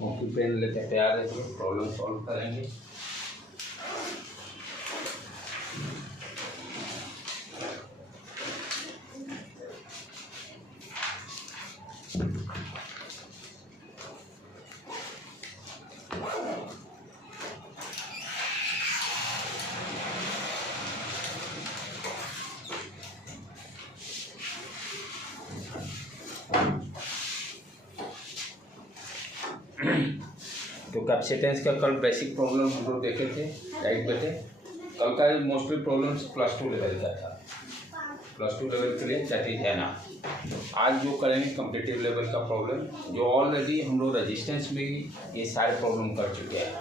Copy pen लेकर तैयार रहिए, प्रॉब्लम सॉल्व करेंगे। तो कैपेसिटेंस का कल बेसिक प्रॉब्लम हम लोग देखे थे, राइट बेटे। कल का मोस्टली प्रॉब्लम +2 लेवल का था, +2 लेवल के लिए दैट इज है ना। आज जो करेंगे कॉम्पिटिटिव लेवल का प्रॉब्लम, जो ऑलरेडी हम लोग रेजिस्टेंस में ये सारे प्रॉब्लम कर चुके हैं।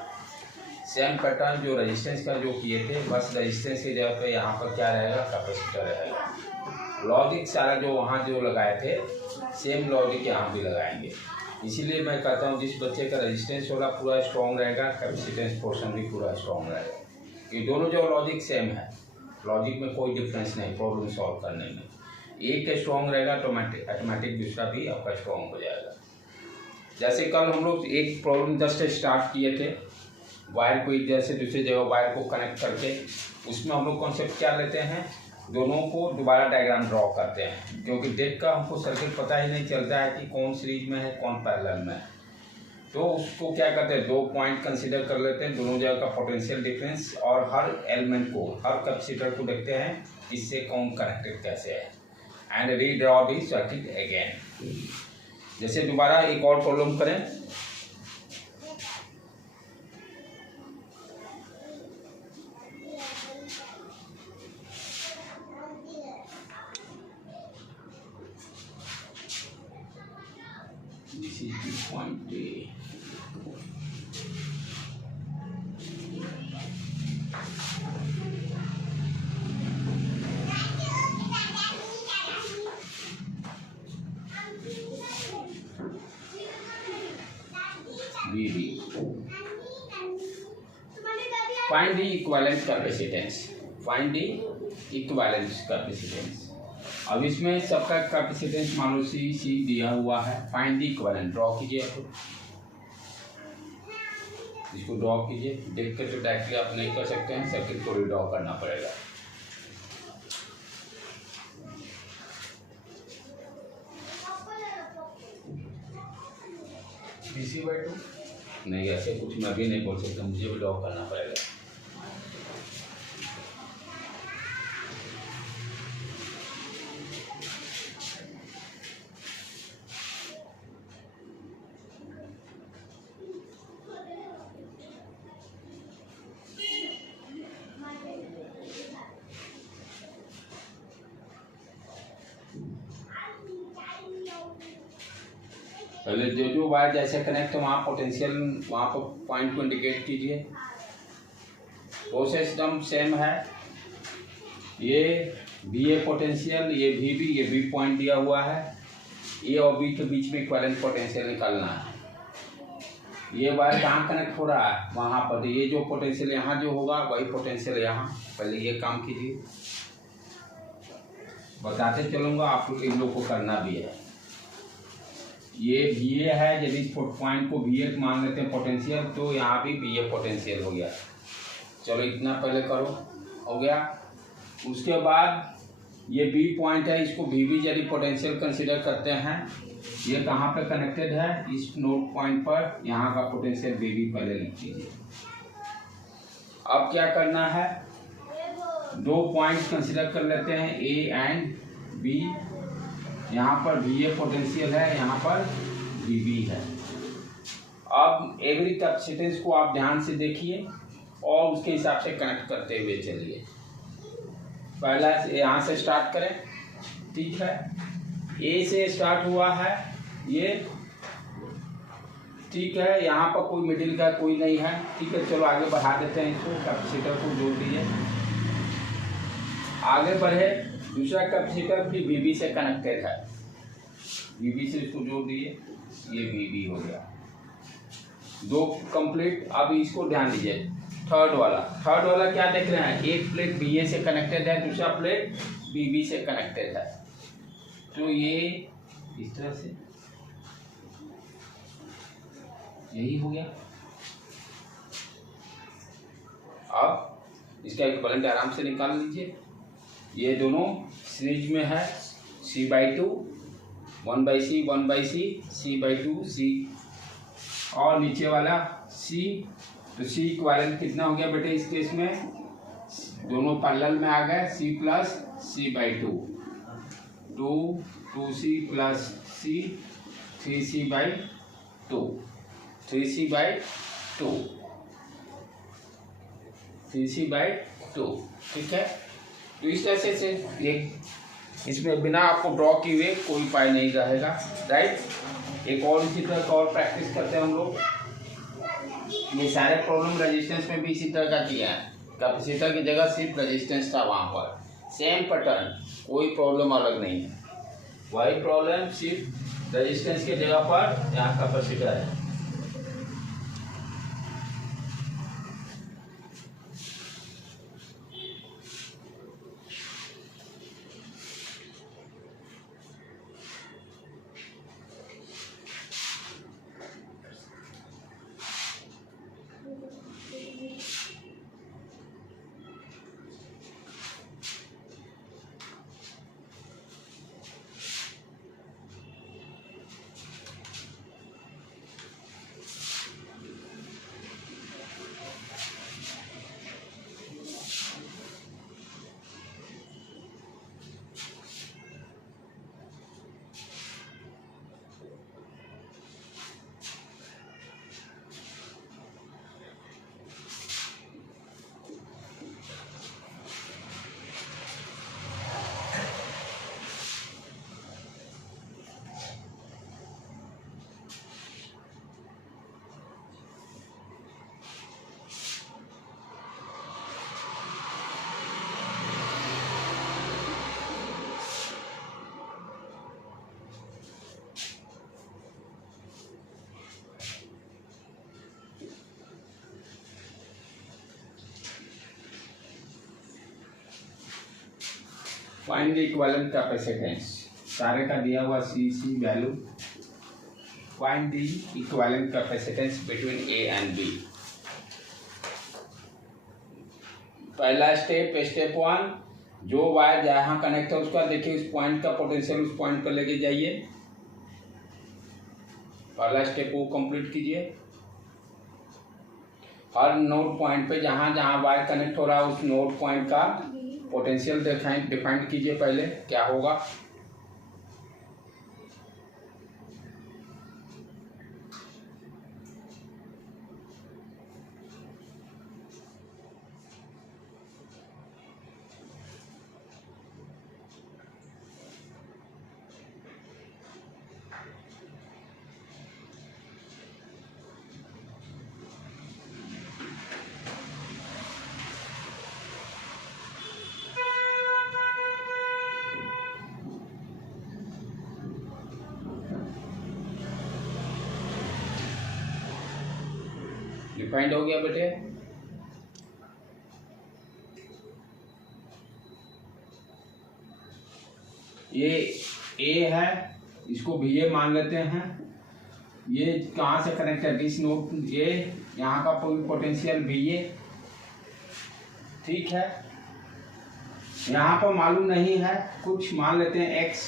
सेम पैटर्न जो रेजिस्टेंस का जो किए थे, बस रेजिस्टेंस की जगह पे यहाँ पर क्या रहेगा, कैपेसिटर रहेगा। लॉजिक सारा जो वहाँ जो लगाए थे सेम लॉजिक यहाँ भी लगाएंगे। इसीलिए मैं कहता हूँ जिस बच्चे का रेजिस्टेंस वाला पूरा स्ट्रॉन्ग रहेगा, कैपेसिटेंस पोर्शन भी पूरा स्ट्रॉन्ग रहेगा। ये दोनों जो लॉजिक सेम है, लॉजिक में कोई डिफरेंस नहीं प्रॉब्लम सॉल्व करने में। एक स्ट्रॉन्ग रहेगा तो ऑटोमेटिक दूसरा भी आपका स्ट्रॉन्ग हो जाएगा। जैसे कल हम लोग एक प्रॉब्लम जस्ट स्टार्ट किए थे, वायर को एक जगह से दूसरी जगह वायर को कनेक्ट करके, उसमें हम लोग कॉन्सेप्ट क्या लेते हैं, दोनों को दोबारा डायग्राम ड्रॉ करते हैं, क्योंकि डेट का हमको सर्किट पता ही नहीं चलता है कि कौन सीरीज में है कौन पैरेलल में है। तो उसको क्या करते हैं, 2 पॉइंट कंसीडर कर लेते हैं, दोनों जगह का पोटेंशियल डिफरेंस, और हर एलिमेंट को, हर कैपेसिटर को देखते हैं इससे कौन कनेक्टेड कैसे है, and redraw the circuit again. जैसे दोबारा एक और प्रॉब्लम करें, this is the point A. BB. Find the equivalent capacitance. Find the equivalent capacitance. अब इसमें सबका कैपेसिटेंस मान लो सी दिया हुआ है। फाइंड दी इक्विवेलेंट ड्रॉ कीजिए, इसको ड्रॉ कीजिए। देख कर तो डायरेक्टली आप नहीं कर सकते हैं, सर्किट को रीड्रॉ करना पड़ेगा। BC/2 नहीं, ऐसे कुछ मैं भी नहीं बोल सकता, मुझे भी ड्रॉ करना पड़ेगा। पहले जो वायर जैसे कनेक्ट है वहाँ पोटेंशियल, वहाँ पर पॉइंट को इंडिकेट कीजिए। प्रोसेस एकदम सेम है। ये VA पोटेंशियल, ये VB, ये B पॉइंट दिया हुआ है। A और B के बीच में इक्विवेलेंट पोटेंशियल निकालना है। ये वायर कहाँ कनेक्ट हो रहा है, वहाँ पर। ये जो पोटेंशियल यहाँ जो होगा वही पोटेंशियल यहाँ। पहले ये काम कीजिए, बताते चलूँगा, आप लोग इन लोग को करना भी है। ये VA है, यदि इस पॉइंट को VA मान लेते हैं पोटेंशियल, तो यहाँ भी VA पोटेंशियल हो गया। चलो इतना पहले करो, हो गया। उसके बाद ये B पॉइंट है, इसको VB यदि पोटेंशियल कंसीडर करते हैं, ये कहाँ पे कनेक्टेड है, इस नोड पॉइंट पर। यहाँ का पोटेंशियल VB पहले लिख दीजिए। अब क्या करना है, 2 पॉइंट कंसीडर कर लेते हैं, A एंड B। यहाँ पर VA पोटेंशियल है, यहाँ पर VB है। अब एवरी कैपेसिटेंस को आप ध्यान से देखिए और उसके हिसाब से कनेक्ट करते हुए चलिए। पहला यहाँ से स्टार्ट करें, ठीक है। A से स्टार्ट हुआ है ये, ठीक है। यहाँ पर कोई मिडिल का कोई नहीं है, ठीक है। चलो आगे बढ़ा देते हैं इसको, कैपेसिटर को जोड़ दिए, आगे बढ़े। दूसरा कैपेसिटर भी VB से कनेक्टेड है, VB से इसको जोड़ दिए, ये VB हो गया। 2 कंप्लीट। अब इसको ध्यान दीजिए, थर्ड वाला क्या देख रहे हैं, एक प्लेट BA से कनेक्टेड है, दूसरा प्लेट BB से कनेक्टेड है। तो ये इस तरह से यही हो गया। अब इसका इक्विवेलेंट आराम से निकाल लीजिए। ये दोनों सीरीज में है, c/2 1/c 1/c c/2 c, और नीचे वाला c, तो c इक्विवेलेंट कितना हो गया बेटे इस केस में, दोनों पैरेलल में आ गए, c plus c/2 2c plus c 3c/2 3c/2, ठीक है। तो इस तरह से एक इसमें बिना आपको ड्रॉ किए हुए कोई उपाय नहीं रहेगा, राइट। एक और इसी तरह का और प्रैक्टिस करते हैं हम लोग। ये सारे प्रॉब्लम रेजिस्टेंस में भी इसी तरह का किया है, कैपेसिटर की जगह सिर्फ रेजिस्टेंस था वहाँ पर, सेम पैटर्न, कोई प्रॉब्लम अलग नहीं है, वही प्रॉब्लम सिर्फ रेजिस्टेंस की जगह पर यहाँ कैपेसिटर है। फाइंड द इक्विवेलेंट कैपेसिटेंस, सारे का दिया हुआ C value. Find the equivalent capacitance between A and B. पहला स्टेप 1, जो वायर जहाँ कनेक्ट है उसका देखिए, उस पॉइंट का पोटेंशियल उस पॉइंट पर लेके जाइए। पहला स्टेप वो कंप्लीट कीजिए। हर नोड पॉइंट पे जहाँ जहाँ वायर कनेक्ट हो रहा है उस नोड पॉइंट का पोटेंशियल डिफाइन कीजिए पहले, क्या होगा। डिफाइंड हो गया बेटे। ये ए है, इसको भी ए मान लेते हैं। ये कहाँ से कनेक्ट है, दिस नोड ए, यहाँ का पोटेंशियल भी ए, ठीक है। यहाँ पर मालूम नहीं है, कुछ मान लेते हैं एक्स,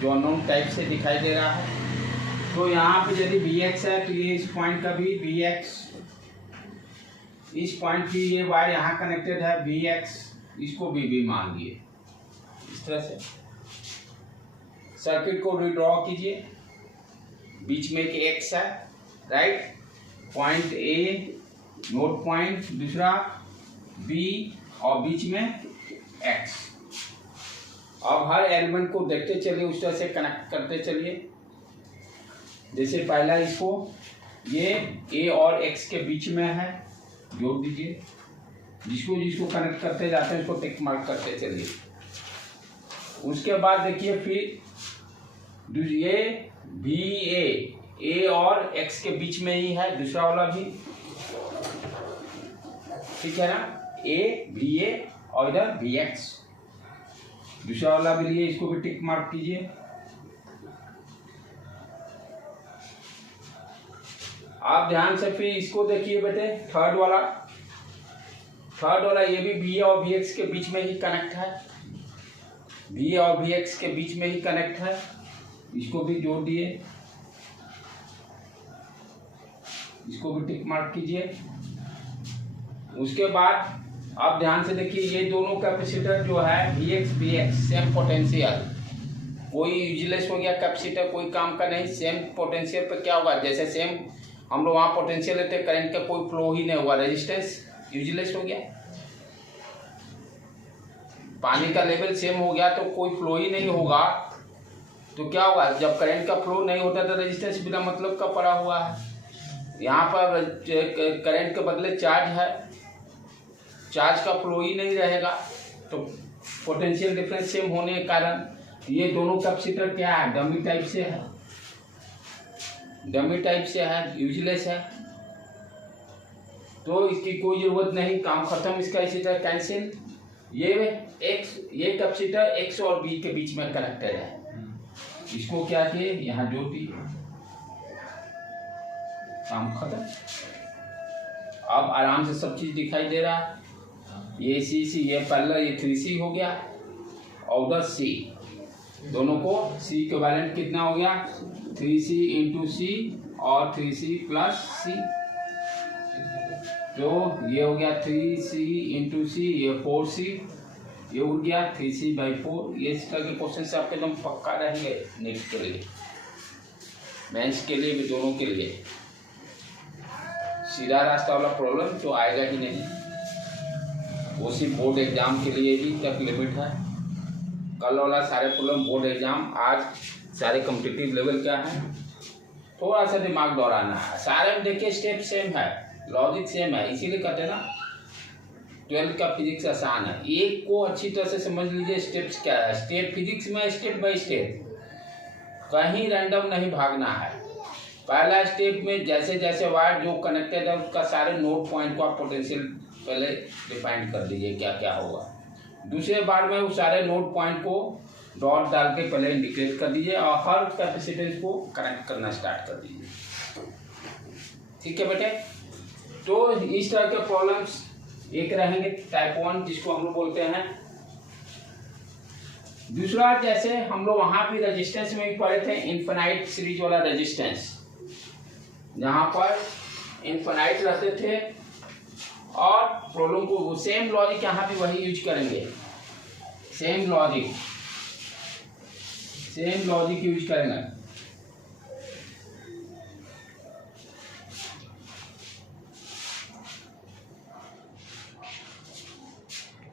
जो अननोन टाइप से दिखाई दे रहा है। तो यहाँ पे यदि वी एक्स है तो ये इस पॉइंट का भी वी एक्स, इस पॉइंट की ये वायर यहाँ कनेक्टेड है वी एक्स, इसको भी मान लिए। इस तरह से सर्किट को रिड्रॉ कीजिए। बीच में एक एक्स है, right, point A node point, दूसरा बी और बीच में एक्स। अब हर एलिमेंट को देखते चलिए, उस तरह से कनेक्ट करते चलिए। जैसे पहला इसको ये ए और एक्स के बीच में है, जोड़ दीजिए। जिसको जिसको कनेक्ट करते जाते हैं उसको टिक मार्क करते चलिए। उसके बाद देखिए फिर ये भी ए और एक्स के बीच में ही है, दूसरा वाला भी, ठीक है ना, ए भी ए और इधर भी एक्स, दूसरा वाला भी लिए, इसको भी टिक मार्क कीजिए। आप ध्यान से फिर इसको देखिए बेटे, थर्ड वाला ये भी बी ए और बी एक्स के बीच में ही कनेक्ट है, बी ए और बी एक्स के बीच में ही कनेक्ट है, इसको भी जोड़ दिए, इसको भी टिक मार्क कीजिए। उसके बाद आप ध्यान से देखिए, ये दोनों कैपेसिटर जो है V X B X same potential, कोई यूजलेस हो गया कैपेसिटर, कोई काम का नहीं, सेम पोटेंशियल पे क्या होगा, जैसे सेम हम लोग वहाँ पोटेंशियल लेते, करंट का कोई फ्लो ही नहीं हुआ, रेजिस्टेंस यूजलेस हो गया, पानी का लेवल सेम हो गया तो कोई फ्लो ही नहीं होगा, तो क्या होगा, जब करंट का फ्लो नहीं होता तो रेजिस्टेंस बिना मतलब का पड़ा हुआ है। यहाँ पर करंट के बदले चार्ज है, चार्ज का फ्लो ही नहीं रहेगा, तो पोटेंशियल डिफरेंस सेम होने के कारण ये दोनों कैपेसिटर क्या है, डमी टाइप से है, डमी टाइप से है, यूजलेस है, तो इसकी कोई जरूरत नहीं, काम खत्म इसका, इसी तरह कैंसिल। ये कैपेसिटर एक्स और बी के बीच में कनेक्टेड है, इसको क्या किए यहाँ जोड़ दिए, काम खत्म। अब आराम से सब चीज दिखाई दे रहा है, ये सी ये पहला ये 3C हो गया, और उधर C, दोनों को C इक्विवेलेंट कितना हो गया, 3C इंटू C और 3C प्लस C, तो ये हो गया 3C इंटू C, ये 4C, ये उड़ गया 3C/4। ये इस तरह के क्वेश्चन से आपके एकदम पक्का रहेंगे नेक्स्ट के लिए, मेंस के लिए भी, दोनों के लिए सीधा रास्ता वाला प्रॉब्लम तो आएगा ही नहीं, वो सिर्फ बोर्ड एग्जाम के लिए ही तक लिमिट है। कल वाला सारे प्रॉब्लम बोर्ड एग्जाम, आज सारे कॉम्पिटिटिव लेवल क्या है, थोड़ा सा दिमाग दौड़ाना है। सारे में देखिए स्टेप सेम है, लॉजिक सेम है, इसीलिए कहते हैं ना 12th का फिजिक्स आसान है। एक को अच्छी तरह से समझ लीजिए, स्टेप्स क्या है, स्टेप फिजिक्स में स्टेप बाय स्टेप, कहीं रैंडम नहीं भागना है। पहला स्टेप में जैसे जैसे वायर जो कनेक्टेड है उसका सारे नोड पॉइंट को आप पोटेंशियल पहले डिफाइन कर दीजिए क्या क्या होगा। दूसरे बार में उस सारे नोड पॉइंट को डॉट डाल के पहले इंडिकेट कर दीजिए और हर कैपेसिटेंस को कनेक्ट करना स्टार्ट कर दीजिए। ठीक है बेटे, तो इस तरह के प्रॉब्लम्स एक रहेंगे टाइप 1 जिसको हम लोग बोलते हैं। दूसरा, जैसे हम लोग वहां भी रेजिस्टेंस में भी पढ़े थे, इनफिनाइट सीरीज वाला रेजिस्टेंस, जहां पर इनफिनाइट रहते थे और प्रॉब्लम को सेम लॉजिक यहाँ भी वही यूज करेंगे, सेम लॉजिक यूज करेंगे।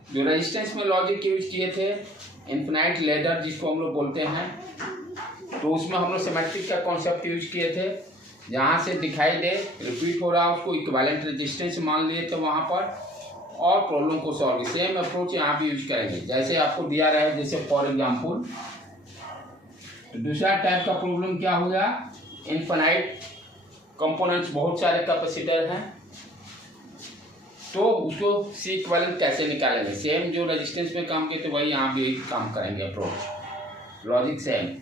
जो रेजिस्टेंस में लॉजिक यूज किए थे, इनफिनाइट लेडर जिसको हम लोग बोलते हैं, तो उसमें हम लोग सिमेट्रिक का कॉन्सेप्ट यूज किए थे, जहाँ से दिखाई दे रिपीट हो रहा है उसको इक्विवेलेंट रेजिस्टेंस मान लिए थे वहाँ पर, और प्रॉब्लम को सॉल्व। सेम अप्रोच यहाँ भी यूज करेंगे जैसे आपको दिया रहा है, जैसे फॉर एग्जांपल। तो दूसरा टाइप का प्रॉब्लम क्या हो गया, इनफिनाइट कंपोनेंट्स, बहुत सारे कैपेसिटर हैं, तो उसको सी इक्विवेलेंट कैसे निकालेंगे। सेम जो रेजिस्टेंस में काम किए थे वही यहाँ भी काम करेंगे, approach logic same.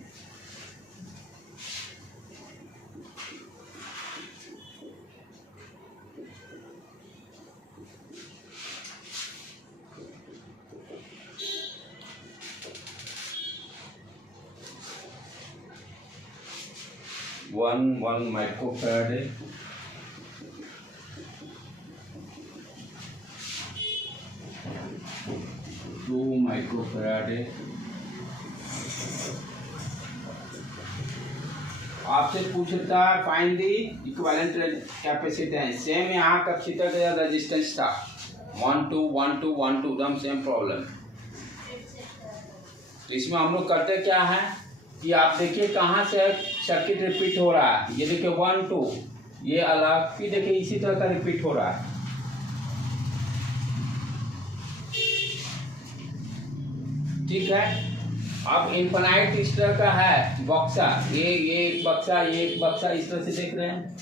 One microfarad है, टू माइक्रोफैराड है। आपसे पूछता है find the equivalent capacitance. Same यहाँ कैपेसिटर का रेजिस्टेंस था 1 2 1 2 1 2, एकदम सेम प्रॉब्लम। तो इसमें हम लोग करते क्या है कि आप देखिए कहाँ से सर्किट रिपीट हो रहा है, ये देखिए 1 2, ये अलग, फिर देखिए इसी तरह का रिपीट हो रहा है। ठीक है, अब इनफिनाइट इस तरह का है बक्सा, ये एक बक्सा, ये एक बक्सा, इस तरह से देख रहे हैं।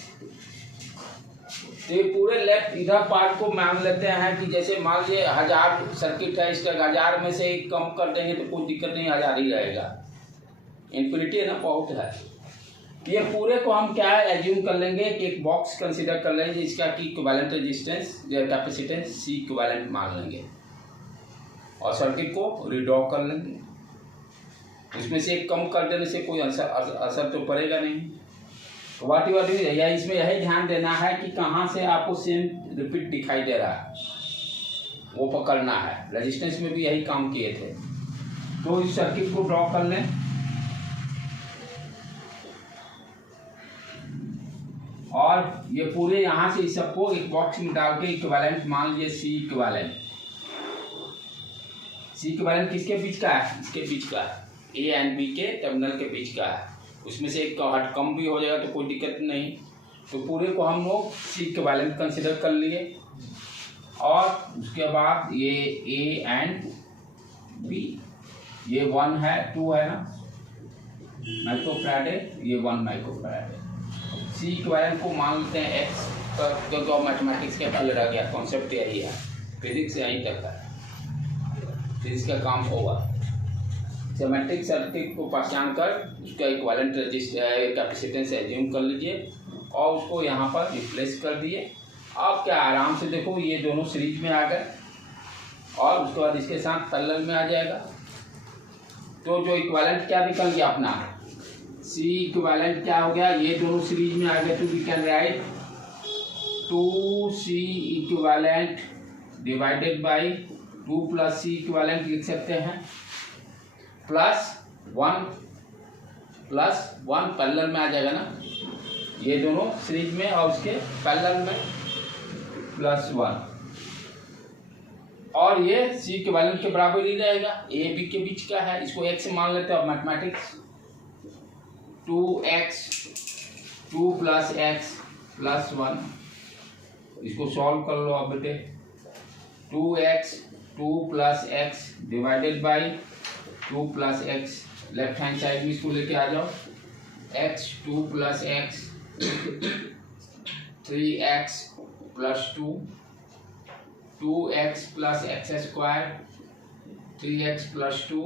तो ये पूरे लेफ्ट इधर पार्ट को मान लेते हैं कि जैसे मान लीजिए 1000 सर्किट है, इस तरह 1000 में से एक कम कर देंगे तो कोई दिक्कत नहीं, 1000 ही रहेगा। इन्फिनिटी है ना, बहुत है। ये पूरे को हम क्या एज्यूम कर लेंगे कि एक बॉक्स कंसीडर कर लेंगे जिसका कि इक्विवेलेंट रेजिस्टेंस या कैपेसिटेंस सी इक्विवेलेंट मान लेंगे और सर्किट को रिड्रॉ कर लेंगे। उसमें से एक कम कर देने से कोई असर तो पड़ेगा नहीं। तो वाट या इसमें यही ध्यान देना है कि कहाँ से आपको सेम रिपीट दिखाई दे रहा है वो पकड़ना है। रेजिस्टेंस में भी यही काम किए थे। तो इस सर्किट को ड्रॉ कर लें और ये पूरे यहाँ से इस सबको एक बॉक्स में डाल के इक्विवेलेंट मान लीजिए सी इक्विवेलेंट। सी इक्विवेलेंट किसके बीच का है? इसके बीच का है, ए एंड बी के टर्मिनल के बीच का है। उसमें से एक हट कम भी हो जाएगा तो कोई दिक्कत नहीं। तो पूरे को हम लोग सी इक्विवेलेंट कंसिडर कर लिए और उसके बाद ये ए एंड बी, ये 1 है 2 है ना माइक्रोफैराड है, ये 1 माइक्रोफैराड है। सी इक्विवेलेंट को मान लेते हैं एक्स का, क्योंकि मैथमेटिक्स के पहले रह गया कॉन्सेप्ट यही है, फिजिक्स यहीं तक है, फिजिक्स का काम होगा। सिमेट्रिक सर्किट को पहचान कर उसका इक्विवेलेंट कैपेसिटेंस एज्यूम कर लीजिए और उसको यहाँ पर रिप्लेस कर दिए। आप क्या आराम से देखो ये दोनों सीरीज में आ गए और उसके बाद इसके साथ पैरेलल में आ जाएगा। तो जो इक्विवेलेंट क्या निकल गया अपना सी इक्विवेलेंट क्या हो गया, ये दोनों सीरीज में आ गए। तो we can write 2C equivalent divided by 2 plus C equivalent लिख सकते हैं प्लस 1 पैरेलल में आ जाएगा ना, ये दोनों सीरीज में और उसके पैरेलल में प्लस 1 और ये सी इक्विवेलेंट के बराबर ही रहेगा। ए बी के बीच का है, इसको x मान लेते हैं। Mathematics 2x 2 plus x plus 1, इसको सॉल्व कर लो अब बेटे। 2x 2 plus x divided by 2 plus x, left hand side में इसको लेके आ जाओ। x 2 plus x 3x plus 2 2x plus x square 3x plus 2,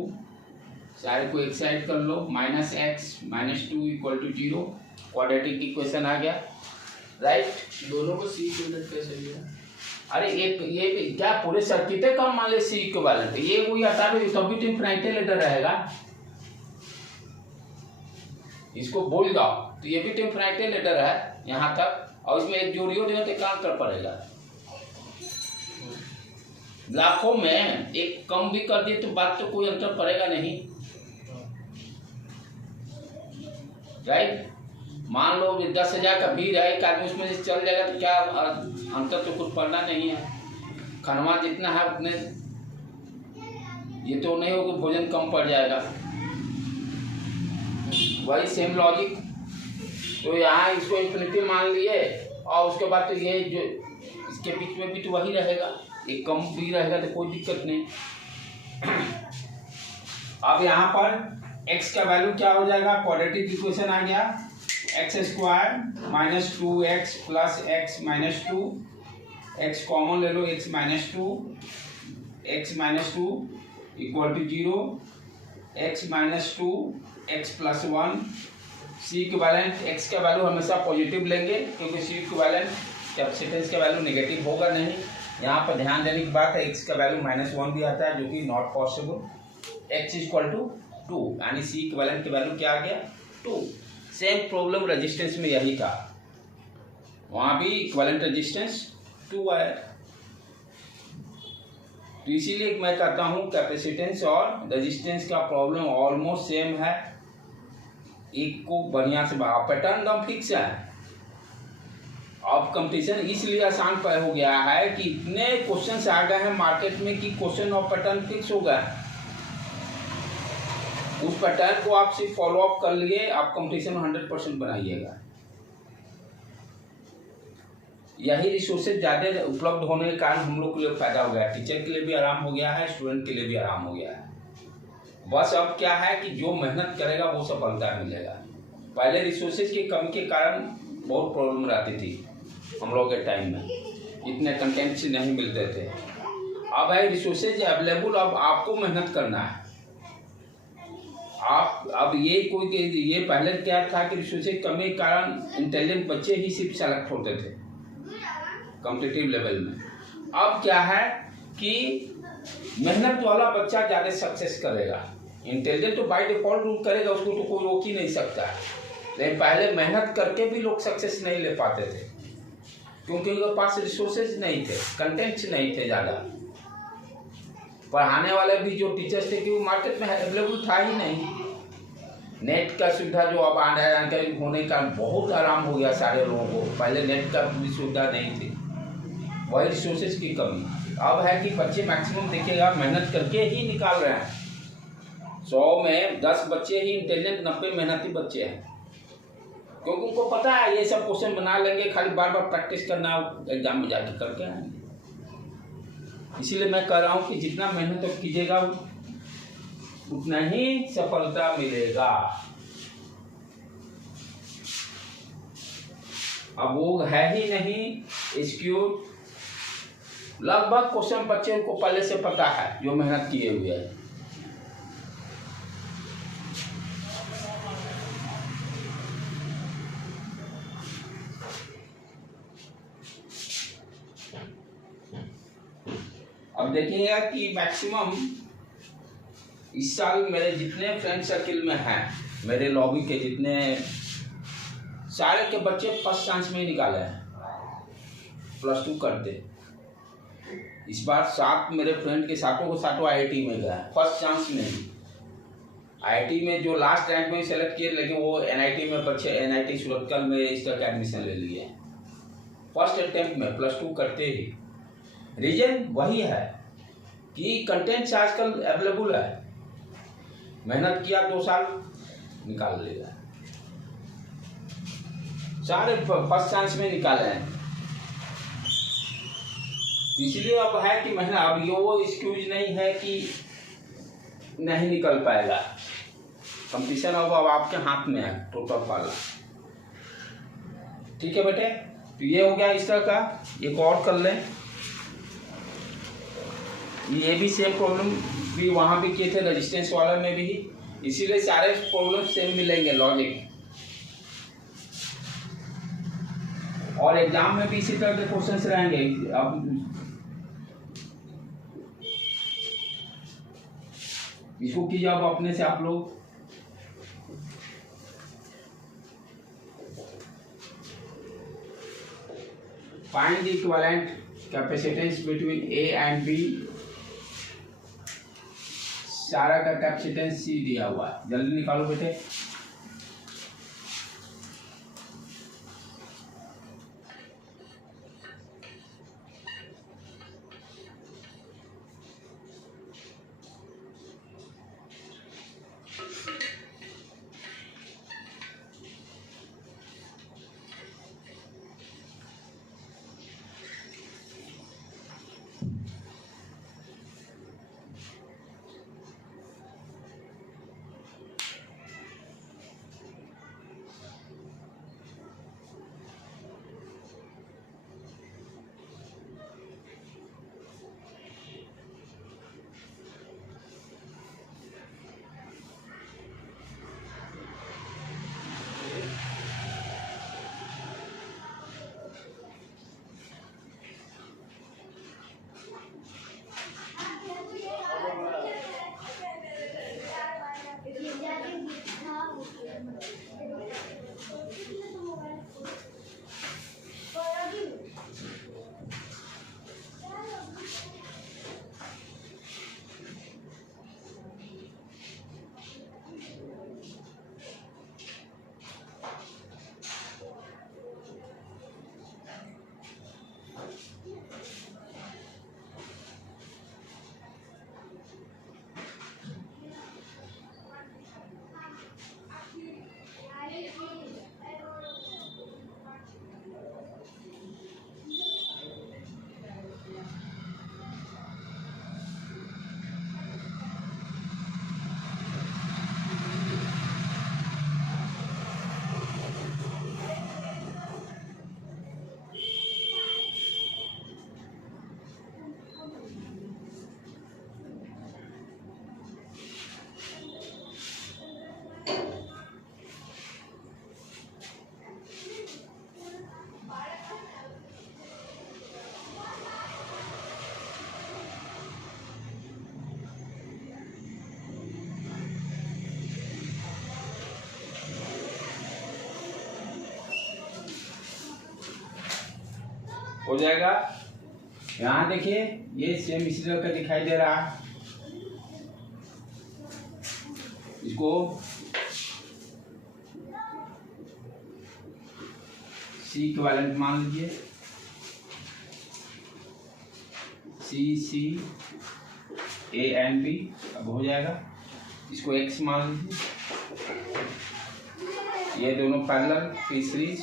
सारे को एक साइड कर लो। Minus x minus 2 equal to 0, quadratic equation आ गया राइट। दोनों को सी इक्विवेलेंट कैसे लिया? अरे एक ये क्या पूरे सर्किट का मान ले सी इक्विवेलेंट, ये कोई हटा दो तभी तो इनफिनिटी लेटर रहेगा, इसको बोल जाओ। तो ये भी तो इनफिनिटी लेटर है यहाँ तक और इसमें एक जोड़ियो देगा तो क्या अंतर पड़ेगा? लाखों में एक कम भी कर दिए तो बात तो कोई अंतर पड़ेगा नहीं राइट। मान लो 10,000 का भीड़ है, एक आदमी उसमें से चल जाएगा तो क्या अंतर तो कुछ पड़ना नहीं है। खनवा जितना है उतने, ये तो नहीं हो कि भोजन कम पड़ जाएगा, वही सेम लॉजिक। तो यहाँ इसको इन्फिनिटी मान लिए और उसके बाद तो ये जो इसके बीच में भी तो वही रहेगा, एक कम भी रहेगा तो कोई दिक्कत नहीं। अब यहाँ पर x का वैल्यू क्या हो जाएगा, क्वाड्रेटिक इक्वेशन आ गया, X square minus 2x plus X minus 2, X common ले लो, x minus 2 equal to 0, x minus 2 x plus 1। C equivalent x का वैल्यू हमेशा पॉजिटिव लेंगे क्योंकि सी इक्विवेलेंट कैपेसिटेंस का वैल्यू नेगेटिव होगा नहीं। यहाँ पर ध्यान देने की बात है x का वैल्यू -1 भी आता है जो कि not possible. x equal to 2 यानी सी इक्विवेलेंट की वैल्यू क्या आ गया 2। सेम प्रॉब्लम रेजिस्टेंस में यही था, वहाँ भी इक्विवेलेंट रेजिस्टेंस 2 आया। तो इसीलिए मैं कहता हूँ कैपेसिटेंस और रेजिस्टेंस का प्रॉब्लम ऑलमोस्ट सेम है, एक को बढ़िया से पैटर्न दम फिक्स है। अब कंपटीशन इसलिए आसान हो गया है कि इतने क्वेश्चंस आ गए हैं मार्केट में कि क्वेश्चन और पैटर्न फिक्स हो गया। उस पैटर्न को आप सिर्फ फॉलो अप कर लिए, आप कंपटीशन 100% बनाइएगा। यही रिसोर्सेज ज़्यादा उपलब्ध होने के कारण हम लोग के लिए फायदा हो गया, टीचर के लिए भी आराम हो गया है, स्टूडेंट के लिए भी आराम हो गया है। बस अब क्या है कि जो मेहनत करेगा वो सफलता मिलेगा। पहले रिसोर्सेज की कमी के कारण बहुत प्रॉब्लम रहती थी हम लोग के टाइम में, इतने कंटेंट्स नहीं मिलते थे। अब है रिसोर्सेज अवेलेबल, अब आपको मेहनत करना है। आप अब ये पहले क्या था कि रिसोर्सेज कमी के कारण इंटेलिजेंट बच्चे ही सिर्फ सेलेक्ट होते थे कॉम्पिटिटिव लेवल में। अब क्या है कि मेहनत वाला बच्चा ज़्यादा सक्सेस करेगा। इंटेलिजेंट तो बाय डिफॉल्ट रूल करेगा, उसको तो कोई रोक ही नहीं सकता है। लेकिन पहले मेहनत करके भी लोग सक्सेस नहीं ले पाते थे क्योंकि उनके पास रिसोर्सेज नहीं थे, कंटेंट्स नहीं थे ज़्यादा। पढ़ाने वाले भी जो टीचर्स थे कि वो मार्केट में अवेलेबल था ही नहीं। नेट का सुविधा जो अब आ रहा है होने का बहुत आराम हो गया सारे लोगों को। पहले नेट का भी सुविधा नहीं थी, वही रिसोर्सेज की कमी। अब है कि बच्चे मैक्सिमम देखिएगा मेहनत करके ही निकाल रहे हैं। 100 में 10 बच्चे ही इंटेलिजेंट, 90 मेहनती बच्चे हैं, क्योंकि उनको पता है ये सब क्वेश्चन बना लेंगे, खाली बार बार प्रैक्टिस करना, एग्जाम में जाके करके आएंगे। इसीलिए मैं कह रहा हूँ कि जितना मेहनत आप कीजिएगा उतना ही सफलता मिलेगा। अब वो है ही नहीं एक्सक्यूट, लगभग क्वेश्चन बच्चे को पहले से पता है जो मेहनत किए हुए हैं। अब देखिएगा कि मैक्सिमम इस साल मेरे जितने फ्रेंड सर्किल में हैं, मेरे लॉबी के जितने सारे के बच्चे फर्स्ट चांस में ही निकाले हैं +2 करते। इस बार 7 मेरे फ्रेंड के सातों IIT में गए फर्स्ट चांस में ही। IIT में जो लास्ट रैंक में सेलेक्ट किए, लेकिन वो NIT में बच्चे NIT सुरतकल में इस तरह का एडमिशन ले लिए फर्स्ट अटेम्प्ट में +2 करते ही। रीजन वही है कि कंटेंट्स आजकल अवेलेबल है, मेहनत किया 2 साल निकाल लेगा। सारे फर्स्ट चांस में निकाले हैं, इसलिए अब है कि मेहनत। अब ये वो एक्सक्यूज नहीं है कि नहीं निकल पाएगा। कंपटीशन अब आपके हाथ में है टोटल वाला। ठीक है बेटे, तो ये हो गया इस तरह का। एक और कर लें, ये भी सेम प्रॉब्लम भी वहाँ भी किए थे रेजिस्टेंस वाला में भी, इसीलिए सारे प्रॉब्लम सेम मिलेंगे लॉजिक। और एग्जाम में भी इसी तरह के क्वेश्चंस रहेंगे। अब इसको कीजिए अब अपने से आप लोग। Find the equivalent capacitance between A and B। सारा का कैपेसिटेंस C दिया हुआ है, जल्दी निकालो बेटे। हो जाएगा। यहाँ देखिए ये सेम इसी तरह का दिखाई दे रहा है, इसको C इक्विवेलेंट मान लीजिए, C A एंड B अब हो जाएगा। इसको X मान लीजिए, ये दोनों पैरेलल P सीरीज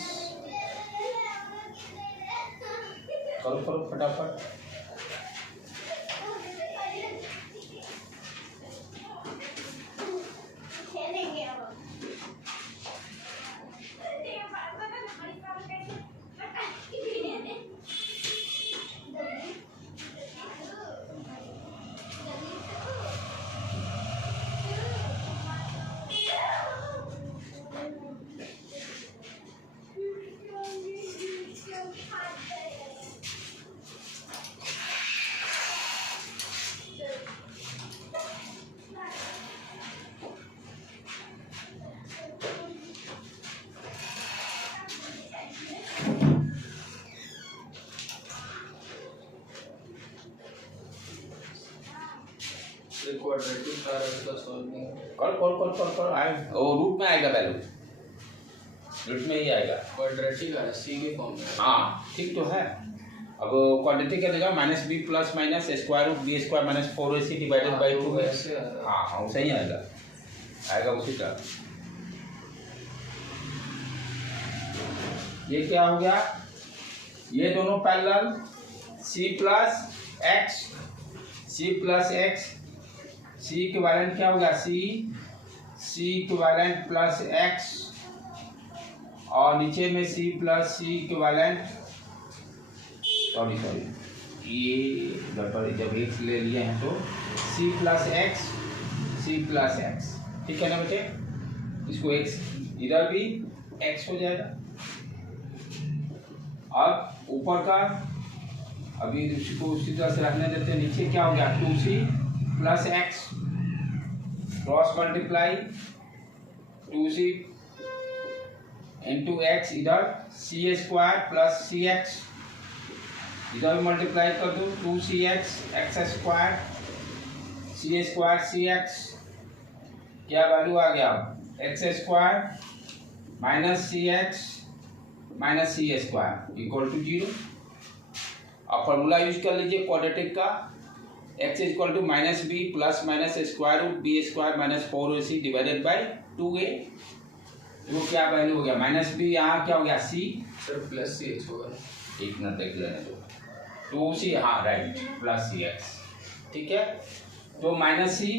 करो फटाफट। क्वाड्रेटिक का सॉल्विंग कर आए और रूट में आएगा, वैल्यू रूट में ही आएगा। क्वाड्रेटिक है सी के फॉर्म में। हाँ ठीक तो है। अब क्वाड्रेटिक का देगा minus B plus minus square root B square minus 4ac divided by 2 है। हाँ सही आएगा उसी का। ये क्या हो गया, ये दोनों parallel c plus x C equivalent क्या होगा, C इक्विवेलेंट प्लस x और नीचे में C plus C equivalent, sorry ये गड़बड़, जब x ले लिए हैं तो C प्लस x, ठीक है ना बेटे। इसको x इधर भी x हो जाएगा। अब ऊपर का अभी इसको उसी तरह से रखने देते हैं। नीचे क्या हो गया 2c plus x cross multiply 2c into x, इधर c स्क्वायर प्लस cx, इधर भी मल्टीप्लाई कर दो 2cx x square c square cx, क्या वैल्यू आ गया x square minus cx minus c square equal to 0। अब फॉर्मूला यूज कर लीजिए क्वाड्रेटिक का, x equal to minus B plus minus square root B square minus 4ac divided by 2a। तो क्या value हो गया माइनस बी, यहाँ क्या हो गया c sir plus C H होगा। एक मिनट देख लेने दो 2c, हाँ राइट प्लस सी एक्स, ठीक है। तो माइनस सी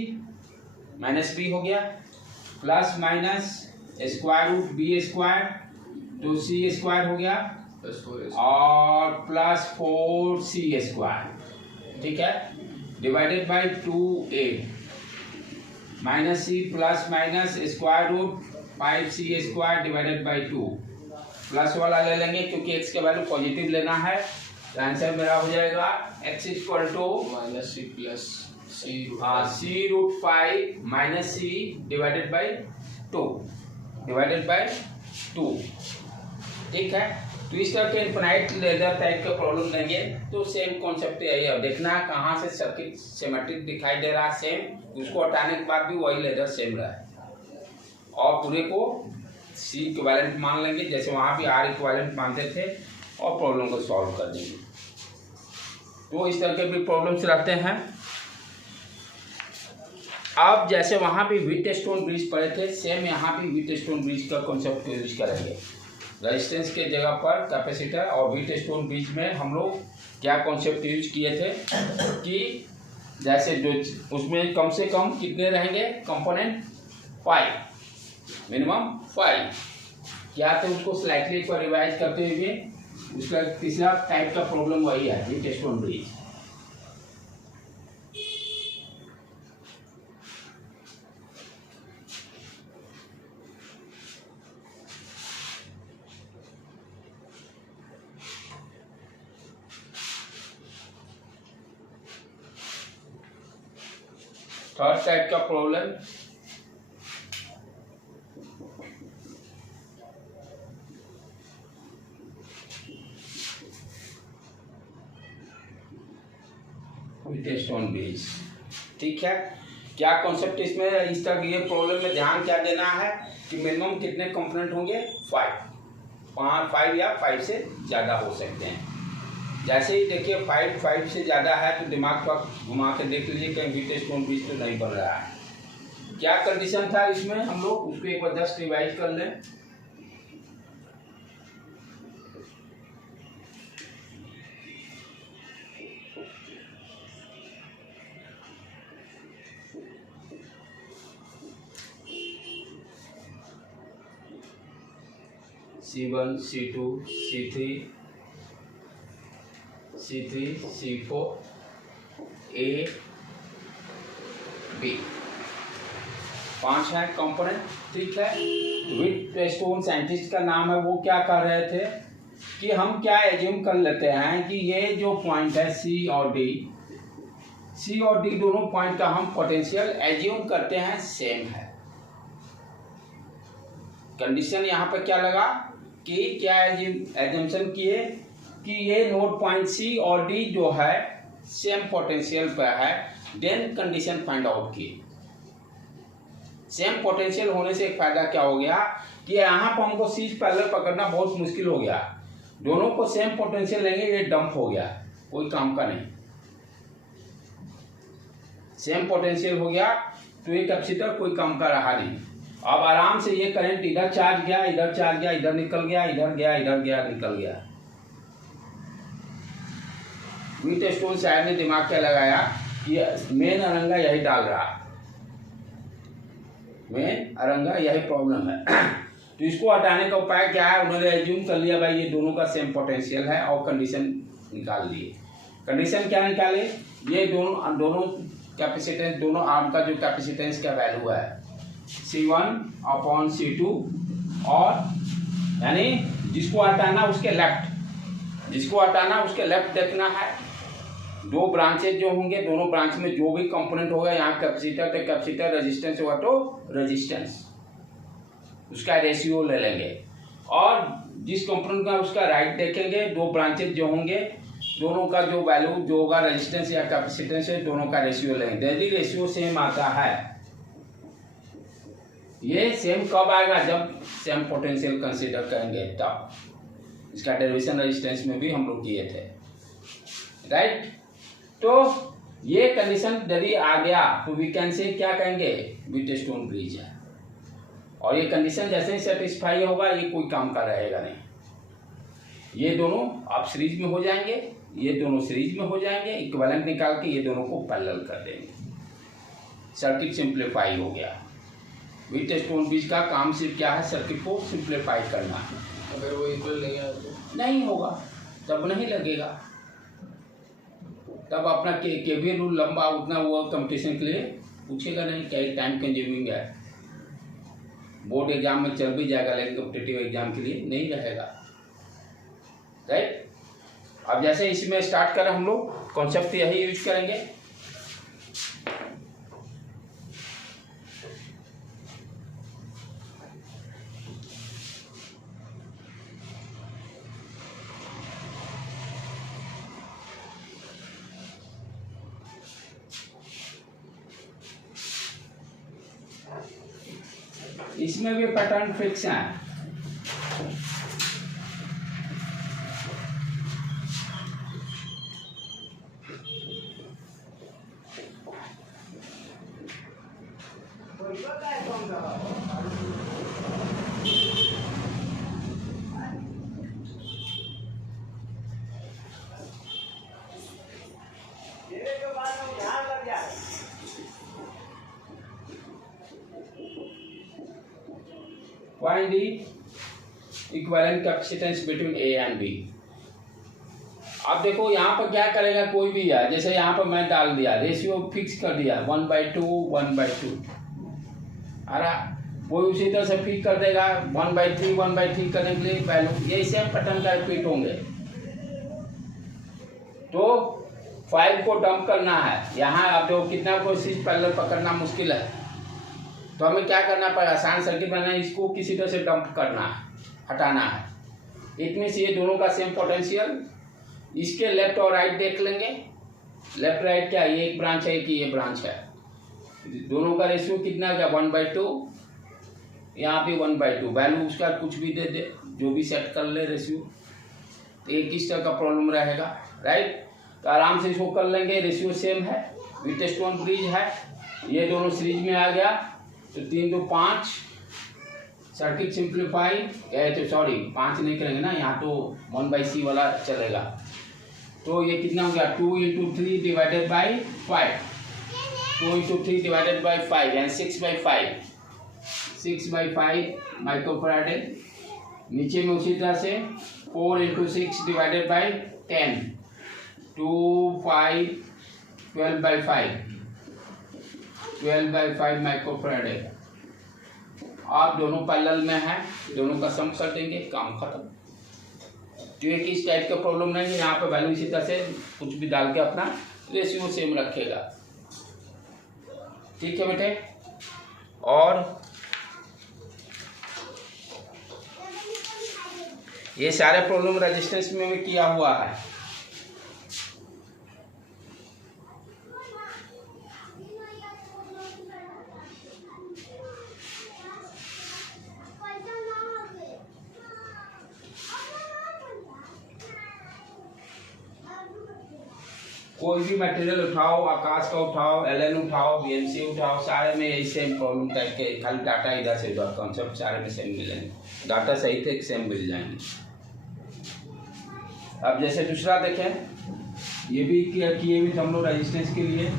माइनस बी हो गया plus minus square root B square, तो सी स्क्वायर हो गया और प्लस 4c स्क्वायर, ठीक है, divided by 2a minus C plus minus square root 5c square divided by 2, plus वाला ले लेंगे क्योंकि x के वैल्यू पॉजिटिव लेना है। तो आंसर मेरा हो जाएगा x equal to minus C plus c c root 5 minus c divided by 2, ठीक है। तो इस तरह के इनफाइनाइट लेजर टाइप का प्रॉब्लम देंगे तो सेम कॉन्सेप्ट यही है। देखना है कहाँ से सर्किट सिमेट्रिक दिखाई दे रहा है सेम, उसको हटाने के बाद भी वही लेजर सेम रहा है और पूरे को C इक्विवेलेंट मान लेंगे, जैसे वहाँ भी R इक्विवेलेंट मानते थे और प्रॉब्लम को सॉल्व कर देंगे। तो इस तरह के भी प्रॉब्लम्स रहते हैं। अब जैसे वहाँ भी व्हीटस्टोन ब्रिज पढ़े थे, सेम यहाँ भी व्हीटस्टोन ब्रिज का कॉन्सेप्ट यूज करेंगे। रेजिस्टेंस के जगह पर कैपेसिटर और व्हीटस्टोन ब्रिज में हम लोग क्या कॉन्सेप्ट यूज किए थे कि जैसे जो उसमें कम से कम कितने रहेंगे कंपोनेंट 5, मिनिमम 5 क्या थे, उसको स्लाइटली एक बार रिवाइज करते हुए उसका तीसरा टाइप का प्रॉब्लम वही है व्हीटस्टोन ब्रिज। थर्ड टाइप का प्रॉब्लम व्हीटस्टोन ब्रिज। ठीक है, क्या कॉन्सेप्ट इसमें इस तरह ये प्रॉब्लम में ध्यान क्या देना है कि मिनिमम कितने कंपोनेंट होंगे, 5 या 5 से ज़्यादा हो सकते हैं। जैसे ही देखिए 5 से ज़्यादा है तो दिमाग को घुमा के देख लीजिए कहीं व्हीटस्टोन ब्रिज तो नहीं बन रहा है। क्या कंडीशन था इसमें, हम लोग उसको एक बार जस्ट रिवाइज कर लें। C1, C2, C3, C4, A, B, 5 है कंपोनेंट। ठीक है, व्हीटस्टोन साइंटिस्ट का नाम है, वो क्या कर रहे थे कि हम क्या एज्यूम कर लेते हैं कि ये जो पॉइंट है C और D दोनों पॉइंट का हम पोटेंशियल एज्यूम करते हैं सेम है। कंडीशन यहाँ पे क्या लगा कि क्या एजम्पशन किए कि ये नोड पॉइंट C और D जो है सेम पोटेंशियल पर है, देन कंडीशन फाइंड आउट की। सेम पोटेंशियल होने से एक फायदा क्या हो गया कि यहाँ पर हमको C पैरेलल पकड़ना बहुत मुश्किल हो गया। दोनों को सेम पोटेंशियल लेंगे, ये डंप हो गया, कोई काम का नहीं। सेम पोटेंशियल हो गया तो ये कैपेसिटर कोई काम का रहा नहीं। अब आराम से ये करंट इधर चार्ज गया, इधर चार्ज गया, इधर निकल गया, इधर गया, इधर गया, निकल गया। व्हीटस्टोन साहब ने दिमाग क्या लगाया कि मेन अरंगा यही डाल रहा, मेन अरंगा यही प्रॉब्लम है। तो इसको हटाने का उपाय क्या है, उन्होंने एज्यूम कर लिया भाई ये दोनों का सेम पोटेंशियल है और कंडीशन निकाल लिए। कंडीशन क्या निकाले, ये दोनों कैपेसिटेंस, दोनों आर्म का जो कैपेसिटेंस का वैल्यू है C1/C2 और यानी जिसको हटाना उसके लेफ्ट देखना है। दो ब्रांचेज जो होंगे, दोनों ब्रांच में जो भी कंपोनेंट होगा, यहाँ कैपेसिटर तो कैपेसिटर, रेजिस्टेंस होगा तो रेजिस्टेंस, उसका रेशियो ले लेंगे। और जिस कंपोनेंट का उसका राइट देखेंगे, दो ब्रांचेज जो होंगे दोनों का जो वैल्यू जो होगा रेजिस्टेंस या कैपेसिटेंस है, दोनों का रेशियो लेंगे। यदि रेशियो सेम आता है, ये सेम कब आएगा, जब सेम पोटेंशियल कंसीडर करेंगे तब। इसका डेरिवेशन रेजिस्टेंस में भी हम लोग किए थे, राइट। तो ये कंडीशन यदि आ गया तो वी कैन से क्या कहेंगे, व्हीटस्टोन ब्रिज है। और ये कंडीशन जैसे ही सेटिस्फाई होगा, ये कोई काम का रहेगा नहीं। ये दोनों आप सीरीज में हो जाएंगे, ये दोनों सीरीज में हो जाएंगे, इक्विवेलेंट निकाल के ये दोनों को पैरेलल कर देंगे, सर्किट सिंप्लीफाई हो गया। व्हीटस्टोन ब्रिज का काम सिर्फ क्या है, सर्किट को सिंप्लीफाई करना है। अगर वो इक्वल नहीं है तो नहीं होगा, तब नहीं लगेगा, तब अपना केवीएल रूल लंबा उतना वो कंपटीशन के लिए पूछेगा नहीं, क्या टाइम कंज्यूमिंग है। बोर्ड एग्जाम में चल भी जाएगा लेकिन कॉम्पिटिटिव एग्जाम के लिए नहीं रहेगा, राइट। अब जैसे इसमें स्टार्ट करें हम लोग, कॉन्सेप्ट यही यूज करेंगे। इसमें भी पैटर्न फिक्स है। Find the equivalent capacitance between A and B। अब देखो यहाँ पर क्या करेगा, कोई भी है, जैसे यहाँ पर मैं डाल दिया, रेशियो फिक्स कर दिया 1/2 1/2, अरे कोई उसी तरह से फिक्स कर देगा 1/3 1/3 करने के लिए वैल्यू, ये सेम पैटर्न का रिपीट होंगे। तो 5 को डंप करना है, यहाँ अब देखो कितना को चीज पैरेलल पकड़ना मुश्किल है, तो हमें क्या करना पड़ेगा, आसान सर्किट बनाना है, इसको किसी तरह से डंप करना है, हटाना है। इतने से ये दोनों का सेम पोटेंशियल, इसके लेफ्ट और राइट देख लेंगे, लेफ्ट राइट क्या, ये एक ब्रांच है कि ये ब्रांच है, दोनों का रेशियो कितना क्या 1/2, यहाँ पे 1/2, वैल्यू उसका कुछ भी दे दे, जो भी सेट कर ले रेशियो, तो एक किस तरह का प्रॉब्लम रहेगा, राइट। तो आराम से इसको कर लेंगे, रेशियो सेम है, व्हीटस्टोन ब्रिज है, ये दोनों सीरीज में आ गया, तो 3 तो 5, सर्किट सिंप्लीफाई, तो सॉरी 5 नहीं करेंगे ना, यहाँ तो 1/c वाला चलेगा, तो ये कितना हो गया 2 × 3 डिवाइडेड बाई 5, 2 × 3 डिवाइडेड बाई 5 यानी 6/5 माइक्रोफैराड। नीचे में उसी तरह से 4 × 6 डिवाइडेड बाई 10, 2 5 12/5 माइक्रोफैराड है। आप दोनों पैरेलल में है, दोनों का सम कर देंगे, काम खत्म। तो एक इस टाइप का प्रॉब्लम नहीं है, यहाँ पे वैल्यू इसी तरह से कुछ भी डाल के अपना रेशियो सेम रखेगा, ठीक है बेटे। और ये सारे प्रॉब्लम रेजिस्टेंस में भी किया हुआ है, कोई भी मटेरियल उठाओ, आकाश का उठाओ, एलएन उठाओ, बीएमसी उठाओ, सारे में यही सेम प्रॉब्लम टाइप के, खाली डाटा इधर से उधर, कॉन्सेप्ट सारे में सेम मिलेंगे, डाटा सही थे सेम मिल जाएंगे। अब जैसे दूसरा देखें, ये भी किए भी हम लोग रेजिस्टेंस के लिए,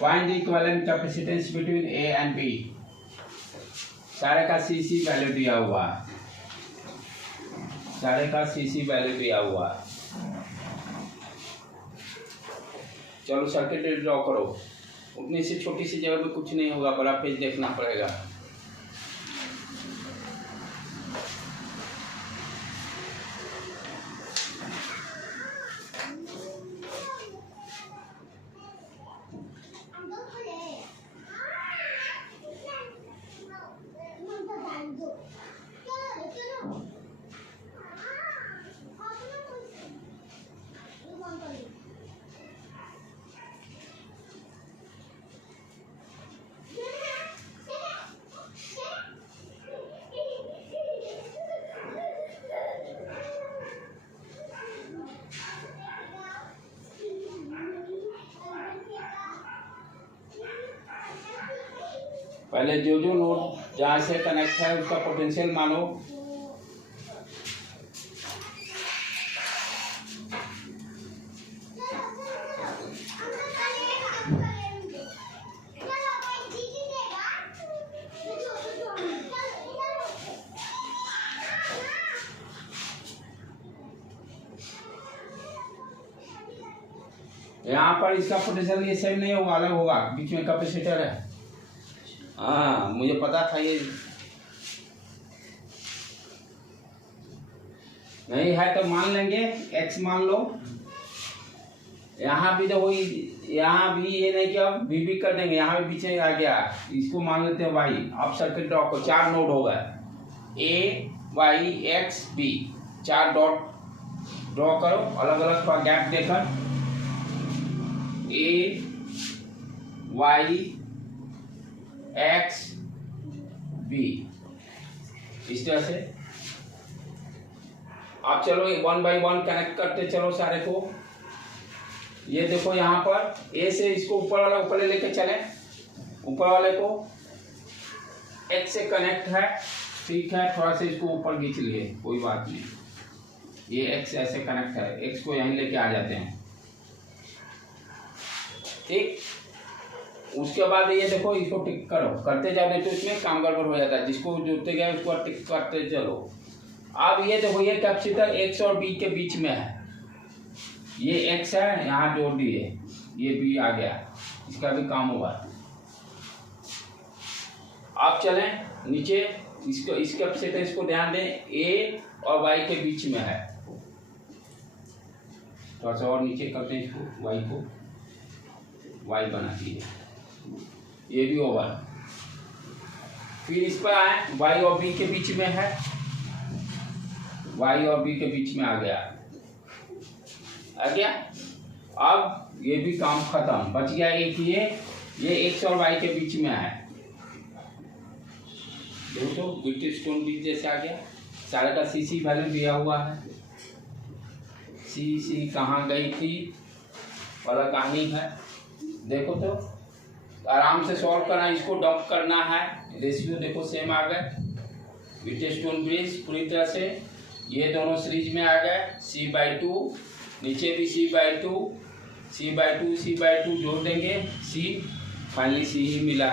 find the equivalent capacitance between A and B, सारे का सीसी वैल्यू दिया हुआ है, सारे का सीसी वैल्यू दिया हुआ है। चलो सर्किट ड्रॉ करो, उतनी सी छोटी सी जगह में कुछ नहीं होगा, बड़ा पेज देखना पड़ेगा। पहले जो जो नोड जहाँ से कनेक्ट है उसका पोटेंशियल मानो, यहाँ पर इसका पोटेंशियल ये सेम नहीं होगा, अलग होगा, बीच में कैपेसिटर है। हाँ मुझे पता था ये नहीं है, तो मान लेंगे x मान लो, यहाँ भी तो वही, यहाँ भी ये नहीं कि अब भी कर देंगे, यहाँ भी पीछे आ गया, इसको मान लेते हैं y। अब सर्किट ड्रॉ को 4 नोड होगा, a y x b, 4 dot draw करो अलग अलग का गैप देकर, a y x b, इस तरह से आप चलो 1 बाई 1 कनेक्ट करते चलो सारे को। ये देखो यहाँ पर ए से इसको ऊपर वाला ऊपर लेके चले, ऊपर वाले को x से कनेक्ट है, ठीक है, थोड़ा सा इसको ऊपर खींच लिए, कोई बात नहीं, ये x ऐसे कनेक्ट है, x को यहीं लेके आ जाते हैं, ठीक। उसके बाद ये देखो इसको टिक करो, करते जाओ नहीं तो इसमें काम गड़बड़ हो जाता है, जिसको जोड़ते गए उसको टिक करते चलो। अब ये देखो ये कैपेसिटर x और b के बीच में है, ये x है यहाँ जोड़ दिए, ये बी आ गया, इसका भी काम हुआ। आप चलें नीचे, इसको इसके अपसेट है, इसको ध्यान दें, ए और वाई के बीच में है। थोड़ा सा और नीचे करते हैं इसको, वाई को वाई बना दिए, ये भी ओवर। फिर इस पर आए, वाई और बी के बीच में है, वाई और बी के बीच में आ गया। अब ये भी काम खत्म, बच गया एक ये एक्स और वाई के बीच में है। देखो तो ब्रिटिशटोन ब्रिज जैसे आ गया, सारे का सी वैल्यू दिया हुआ है। सी कहाँ गई थी वाला कहानी है, देखो तो आराम से सॉल्व करना, इसको डॉप करना है, रेशियो देखो सेम आ गए। ब्रिटिशटोन ब्रिज पूरी तरह से ये दोनों सीरीज में आ गए, c/2, नीचे भी c/2, c/2 जोड़ देंगे, c, फाइनली c ही मिला।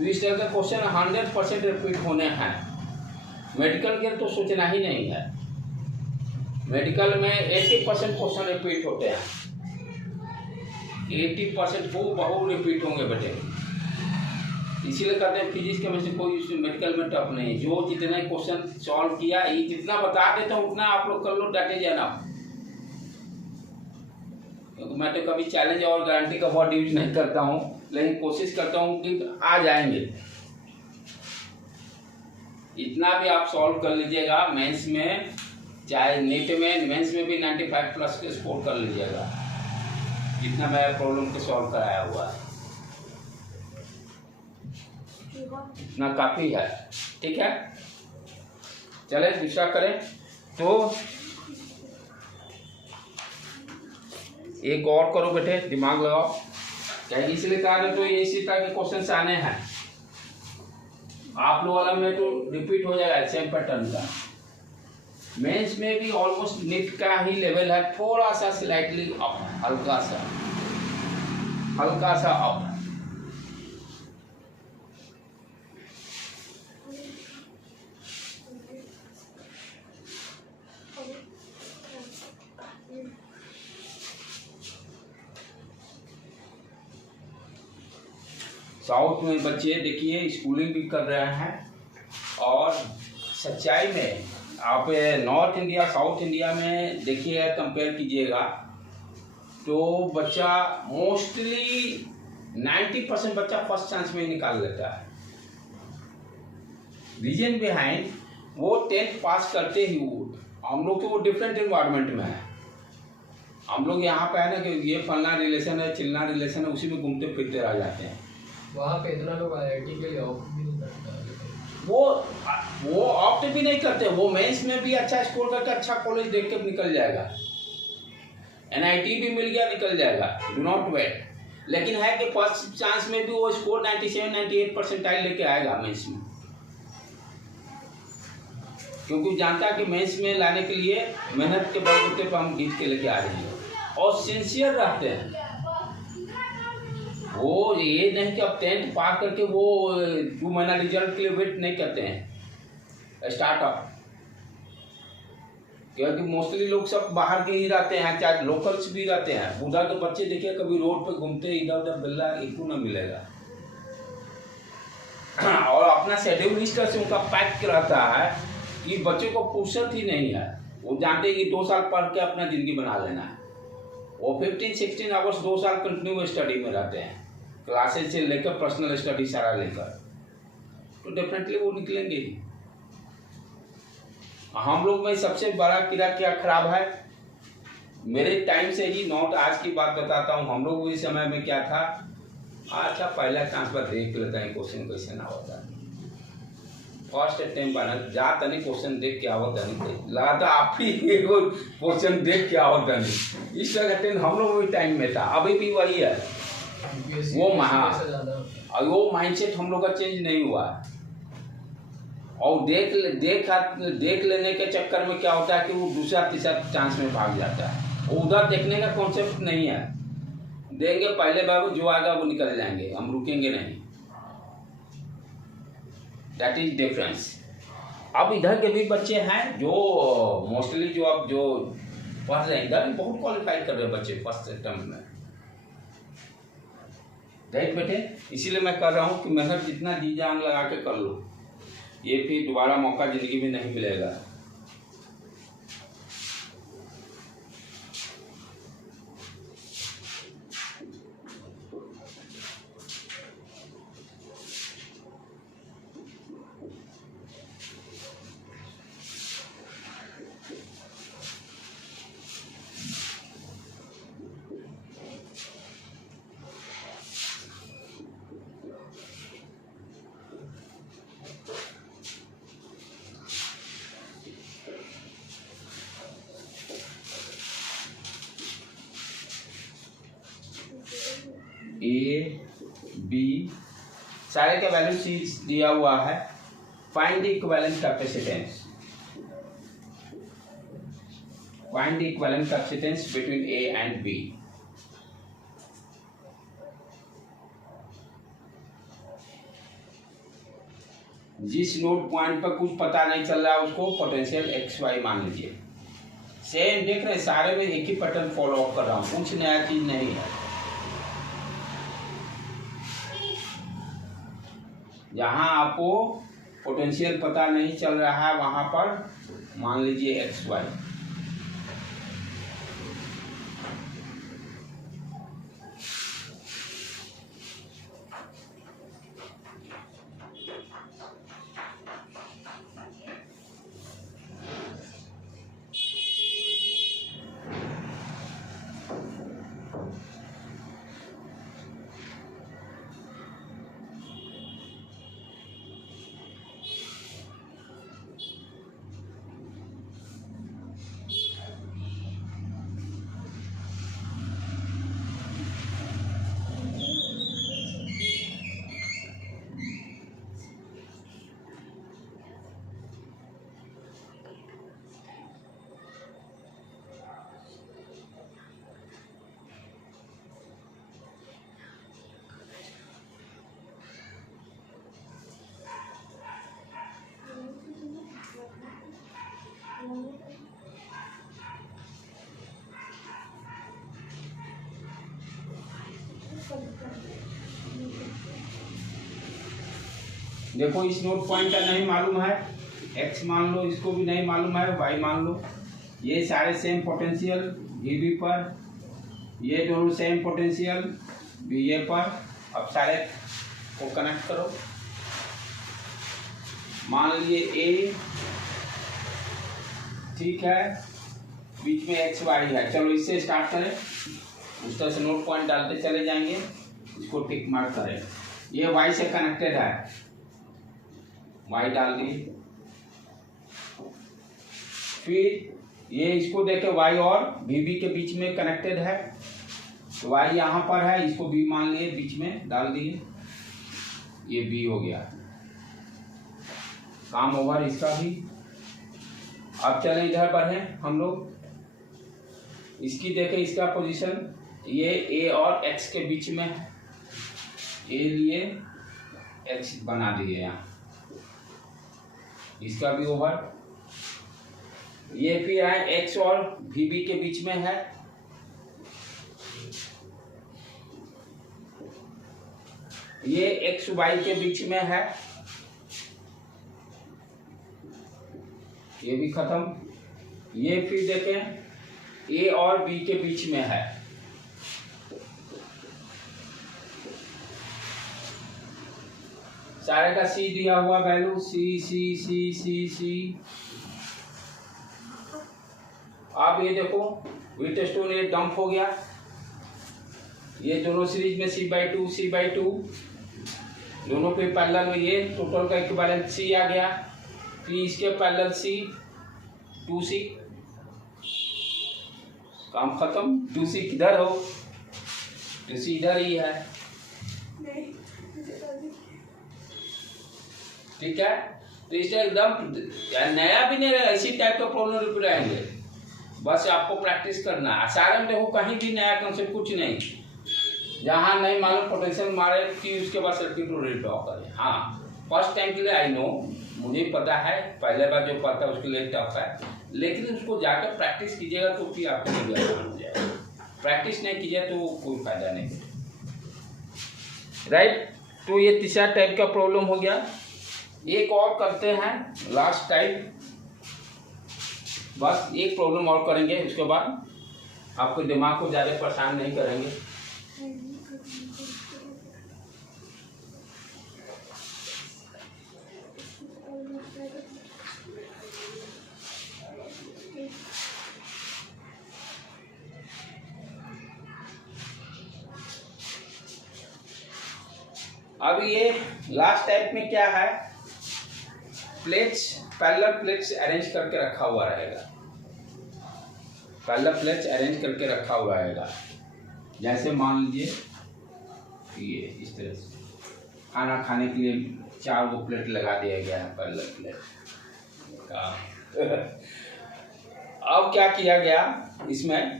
इस तरह के क्वेश्चन 100% रिपीट होने हैं। मेडिकल के तो सोचना ही नहीं है, मेडिकल में 80% क्वेश्चन रिपीट होते हैं, 80% वो बहुत रिपीट होंगे बेटे। इसीलिए कहते हैं फिजिक्स केमिस्ट्री कोई मेडिकल में टफ नहीं है। जो जितने क्वेश्चन सॉल्व किया, ये जितना बता देता हूँ उतना आप लोग कर लो, डाटे जाना। क्योंकि मैं तो कभी चैलेंज और गारंटी का वर्ड यूज नहीं करता हूँ, लेकिन कोशिश करता हूँ कि आ जाएंगे। इतना भी आप सॉल्व कर लीजिएगा मेंस में, चाहे नीट में, मेंस में भी 95+ के स्कोर कर लीजिएगा, जितना मैं प्रॉब्लम के सॉल्व कराया हुआ है, इतना काफ़ी है। ठीक है, चले दूसरा करें। तो एक और करो बेटे, दिमाग लगाओ, क्या इसलिए कहा रहे तो ये इसी तरह के क्वेश्चन आने हैं। आप लोग वाला में तो रिपीट हो जाएगा सेम पैटर्न का। मेंस में भी ऑलमोस्ट नीट का ही लेवल है, थोड़ा सा स्लाइटली अप, हल्का सा अप। साउथ में बच्चे देखिए स्कूलिंग भी कर रहे हैं, और सच्चाई में आप नॉर्थ इंडिया साउथ इंडिया में देखिए, कंपेयर कीजिएगा तो बच्चा मोस्टली 90% बच्चा फर्स्ट चांस में ही निकाल लेता है। रीजन बिहाइंड वो 10th पास करते ही, हम लोग तो वो डिफरेंट इन्वायरमेंट में है। हम लोग यहाँ पे है ना कि ये फलना रिलेशन है, चिलना रिलेशन है, उसी में घूमते फिरते रह जाते हैं। वहाँ पे इतना लोग IIT के लिए ऑप्ट भी नहीं करता, वो ऑप्ट भी नहीं करते, वो मेंस में भी अच्छा स्कोर करके अच्छा कॉलेज देख के निकल जाएगा, NIT भी मिल गया निकल जाएगा, डू नॉट वेट। लेकिन है कि फर्स्ट चांस में भी वो स्कोर 97-98% लेके आएगा मेंस में, क्योंकि जानता है कि मेंस में लाने के लिए मेहनत के बलबूते पर हम जीत के लेके आ रहे हैं, और सिंसियर रहते हैं। वो ये नहीं कि अब 10th पार करके वो 2 महीना रिजल्ट के लिए वेट नहीं करते हैं स्टार्टअप, क्योंकि मोस्टली लोग सब बाहर के ही रहते हैं, चाहे लोकल्स भी रहते हैं। उधर तो बच्चे देखिए कभी रोड पे घूमते इधर उधर बिल्ला एक ना मिलेगा, और अपना शेड्यूल इस तरह से उनका पैक रहता है कि बच्चों को फुर्सत ही नहीं है। वो जानते हैं कि 2 साल पढ़ के अपना ज़िंदगी बना लेना है। वो 15-16 आवर्स 2 साल कंटिन्यू स्टडी में रहते हैं, क्लासेस से लेकर पर्सनल स्टडी सारा लेकर, तो डेफिनेटली वो निकलेंगे ही। हम लोग में सबसे बड़ा कीड़ा क्या खराब है, मेरे टाइम से ही, नॉट आज की बात बताता हूँ, हम लोग उस समय में क्या था, अच्छा पहला चांस पर देख लेते हैं क्वेश्चन कैसे ना होता है, फर्स्ट अटेम्प्ट बना जाता नहीं, क्वेश्चन देख के आवत नहीं, लगाता आप ही क्वेश्चन देख के आवत नहीं। इस तरह हम लोग भी टाइम में था, अभी भी वही है। वो माइंडसेट हम लोग का चेंज नहीं हुआ। और देख लेने के चक्कर में क्या होता है कि वो दूसरा तीसरा चांस में भाग जाता है। वो उधर देखने का कॉन्सेप्ट नहीं है, देंगे पहले बार जो आएगा वो निकल जाएंगे, हम रुकेंगे नहीं। That is difference. अब इधर के भी बच्चे हैं जो मोस्टली जो अब जो पढ़ रहे हैं, इधर भी बहुत क्वालिफाई कर रहे हैं बच्चे फर्स्ट अटेम्प्ट में, राइट बेटे। इसीलिए मैं कर रहा हूँ कि मेहनत जितना जी जान लगा के कर लो, ये फिर दोबारा मौका जिंदगी में नहीं मिलेगा। ए बी सारे का वैल्यू सी दिया हुआ है। Find the equivalent capacitance, find the equivalent capacitance between A and B. जिस नोड पॉइंट पर कुछ पता नहीं चल रहा है उसको पोटेंशियल एक्स वाई मान लीजिए। सेम देख रहे हैं, सारे में एक ही पैटर्न फॉलो अप कर रहा हूँ, कुछ नया चीज नहीं है। जहाँ आपको पोटेंशियल पता नहीं चल रहा है वहां पर मान लीजिए एक्स वाई। देखो इस नोड पॉइंट का नहीं मालूम है, एक्स मान लो, इसको भी नहीं मालूम है, वाई मान लो। ये सारे सेम पोटेंशियल वी पर, ये दोनों सेम पोटेंशियल वी ए पर। अब सारे को कनेक्ट करो। मान लिए ए ठीक है, बीच में एक्स वाई है। चलो इससे स्टार्ट करें, उस तरह से नोड पॉइंट डालते चले जाएंगे, इसको टिक मार्क करें। ये वाई से कनेक्टेड है, वाई डाल दी। फिर ये इसको देखे वाई और बी के बीच में कनेक्टेड है, तो वाई यहाँ पर है, इसको बी मान लिए, बीच में डाल दिए, ये बी हो गया, काम ओवर इसका भी। अब चले इधर बढ़े हम लोग, इसकी देखें, इसका पोजीशन ये ए और एक्स के बीच में, ए लिए एक्स बना दिए यहाँ, इसका भी ओवर। ये फिर है एक्स और बी के बीच में है, ये एक्स वाई के बीच में है, ये भी खत्म। ये फिर देखें ए और बी के बीच में है, सारे का सी दिया हुआ वैल्यू, सी सी सी सी सी। अब ये देखो व्हीटस्टोन ये डंप हो गया, ये दोनों सीरीज में C/2 C/2, दोनों पे पैरेलल में, ये टोटल का इक्विवेलेंट C आ गया। फिर इसके पैरेलल C 2C, काम खत्म। 2C किधर हो, 2C इधर ही है, ठीक है। तो इससे एकदम नया भी नहीं रहेगा, इसी टाइप का प्रॉब्लम रिपीट आएंगे, बस आपको प्रैक्टिस करना है। सारे में देखो कहीं भी नया कंसेप्ट कुछ नहीं, जहाँ नहीं मालूम पोटेंशियल मारे कि उसके बाद सर्किट को रीड्रॉ करें। हाँ फर्स्ट टाइम के लिए आई नो, मुझे पता है, पहले बार जो पढ़ता है उसके लिए टफ है, लेकिन उसको जाकर प्रैक्टिस कीजिएगा तो फिर आपको नहीं आसान हो जाएगा। प्रैक्टिस नहीं कीजिए तो कोई फायदा नहीं, राइट। तो ये तीसरा टाइप का प्रॉब्लम हो गया। एक और करते हैं, लास्ट टाइप, बस एक प्रॉब्लम और करेंगे, उसके बाद आपको दिमाग को ज़्यादा परेशान नहीं करेंगे। अब ये लास्ट टाइप में क्या है, प्लेट्स, पैरेलल प्लेट्स अरेंज करके रखा हुआ रहेगा, पैरेलल प्लेट्स अरेंज करके रखा हुआ रहेगा। जैसे मान लीजिए ये इस तरह से खाना खाने के लिए 4 गो प्लेट लगा दिया गया है, पैरेलल प्लेट का। अब क्या किया गया, इसमें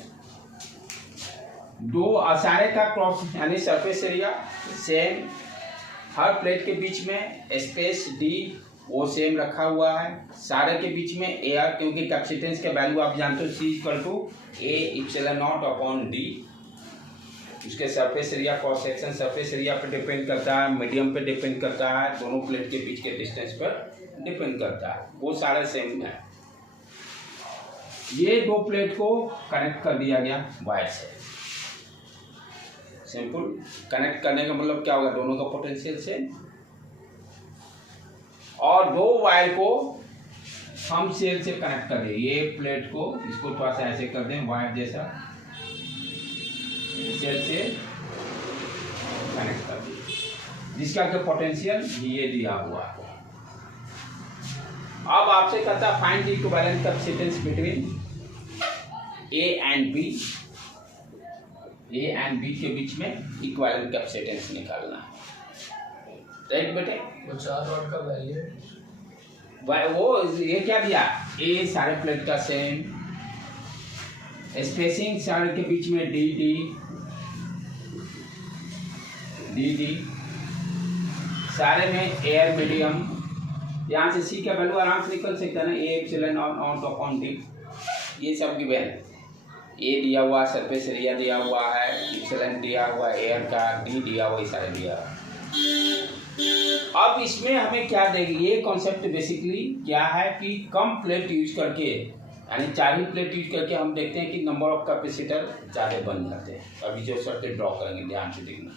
2 आसाने का क्रॉस यानी सरफेस एरिया सेम, हर प्लेट के बीच में स्पेस डी वो सेम रखा हुआ है, सारे के बीच में एयर, क्योंकि कैपेसिटेंस का वैल्यू आप जानते हो C = A epsilon not upon D। उसके surface area, cross section surface area पे डिपेंड करता है, मीडियम पे डिपेंड करता है, दोनों प्लेट के बीच के डिस्टेंस पर डिपेंड करता है, वो सारे सेम है। ये 2 प्लेट को कनेक्ट कर दिया गया वायर से। सिंपल कनेक्ट करने का मतलब क्या होगा, दोनों का पोटेंशियल से, और 2 वायर को हम सेल से कनेक्ट कर दें। ये प्लेट को, इसको थोड़ा सा ऐसे कर दें वायर जैसा, सेल से कनेक्ट कर दें, जिसका के पोटेंशियल ये दिया हुआ है। अब आपसे कहता है find the equivalent capacitance between A and B, A and B के बीच में इक्विवेलेंट कैपेसिटेंस निकालना है, राइट बेटे। वो 4 वाट का वैल्यू है, वो ये क्या दिया, A सारे प्लेट का सेम, स्पेसिंग सारे के बीच में डी, सारे में एयर मीडियम, यहाँ से C का वैल्यू आराम से निकल सकता है ना, A epsilon not upon D, ये सब गिवन, A दिया हुआ, सरफेस एरिया दिया हुआ है, एप्सिलॉन दिया हुआ, एयर का D दिया हुआ, ये सारे दिया हुआ। अब इसमें हमें क्या देगी, ये कॉन्सेप्ट बेसिकली क्या है कि कम प्लेट यूज करके, यानी 4 ही प्लेट यूज करके हम देखते हैं कि नंबर ऑफ कैपेसिटर ज़्यादा बन जाते हैं। अभी जो सर्किट ड्रॉ करेंगे ध्यान से देखना,